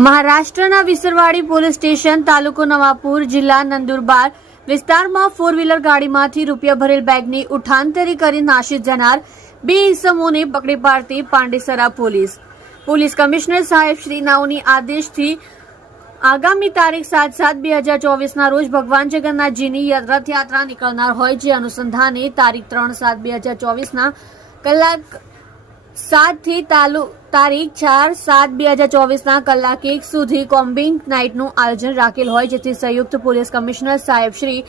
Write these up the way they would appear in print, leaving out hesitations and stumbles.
મહારાષ્ટ્રના વિસરવાડી police station તાલુકો નવાપુર જિલ્લા નંદુરબાર વિસ્તારમાં ફોર વ્હીલર ગાડીમાંથી રૂપિયા ભરેલ બેગની ઉઠાંતરી કરી નાસી જનાર બે ઇસમોને પકડી પાડતી પાંડેસરા પોલીસ કમિશનર સાહેબ શ્રી નાઓની આદેશથી આગામી તારીખ 7/7/2024 રોજ ભગવાન જગન્નાથજીની રથયાત્રા નીકળનાર હોય જે અનુસંધાને તારીખ 3/7/2024 કલાક 7 થી તારીખ 4/7/2024 કલાક 1 સુધી કોમ્બિંગ નાઇટનું આયોજન રાખેલ હોય જેથી સંયુક્ત પોલીસ કમિશનર સાહેબ શ્રી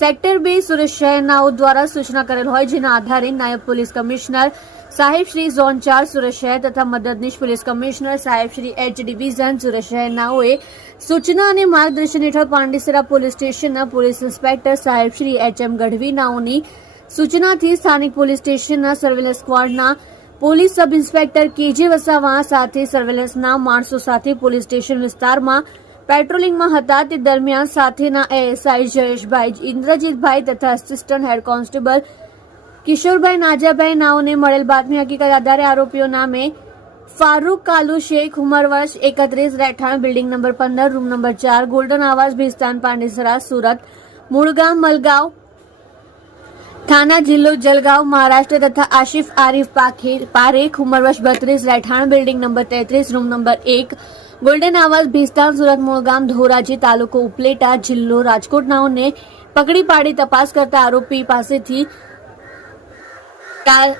સેક્ટર 2 સુરત શહેરનાઓ દ્વારા સૂચના કરેલ હોય જેના આધારે નાયબ પોલીસ કમિશનર સાહેબ શ્રી ઝોન 4 સુરત શહેર તથા મદદનીશ પોલીસ કમિશનર સાહેબ શ્રી એચ ડિવિઝન સુરત શહેરનાઓએ સૂચના અને માર્ગદર્શન હેઠળ પાંડેસરા પોલીસ સ્ટેશનના પોલીસ ઇન્સ્પેક્ટર સાહેબ શ્રી એચ.એમ. ગઢવી નાઓની સૂચનાથી સ્થાનિક પોલીસ સ્ટેશનના સર્વેલન્સ સ્ક્વોડના પોલીસ સબ ઇન્સ્પેક્ટર કેજે વસાવા સાથે સર્વેલન્સના માણસો સાથે પોલીસ સ્ટેશન વિસ્તારમાં પેટ્રોલિંગમાં હતા તે દરમિયાન સાથેના એએસઆઈ જયેશભાઈ ઇન્દ્રજીતભાઈ તથા assistant head constable Kishorbhai Najabhai નાઓને મળેલ બાતમી હકીકત આધારે આરોપીઓ નામે ફારૂક કાલુ શેખ ઉંમર વર્ષ 31 રહેઠાણ building number 15 room number 4 golden આવાસ ભિસ્તાન પાંડેસરા સુરત મૂળગામ મલગાંવ થાના જિલ્લો જલગાંવ મહારાષ્ટ્ર તથા આશિફ આરિફ પારેખ ઉંમર વર્ષ 32 રહેઠાણ building number 33 room number 1 golden આવાસ ભિસ્તાન સુરત મૂળગામ ધોરાજી તાલુકો ઉપલેટા જિલ્લો રાજકોટ નાઓને પકડી પાડી તપાસ કરતા આરોપી પાસેથી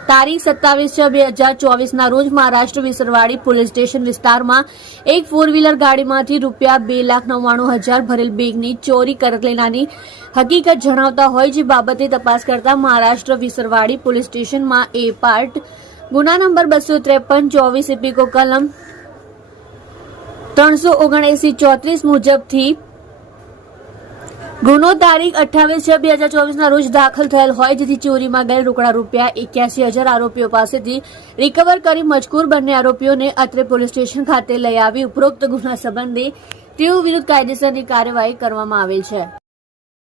તારીખ 27/6/2024 રોજ મહારાષ્ટ્ર વિસરવાડી પોલીસ સ્ટેશન વિસ્તારમાં એક ફોર વ્હીલર ગાડીમાંથી રૂપિયા 2,99,000 ભરેલ બેગની ચોરી કરેલાની હકીકત જણાવતા હોય જે બાબતે તપાસ કરતા મહારાષ્ટ્ર વિસરવાડી પોલીસ સ્ટેશનમાં એ પાર્ટ ગુના નંબર 253-24 ઇપિકો કલમ 379-34 મુજબથી ગુનો તારીખ 28/6/2024 રોજ દાખલ થયેલ હોય જેથી ચોરીમાં ગયેલ રોકડા રૂપિયા 81,000 આરોપીઓ પાસેથી રિકવર કરી મજકૂર બંને આરોપીઓને અત્રે પોલીસ સ્ટેશન ખાતે લઈ આવી ઉપરોક્ત ગુના સંબંધે તેઓ વિરુદ્ધ કાયદેસરની કાર્યવાહી કરવામાં આવેલ છે।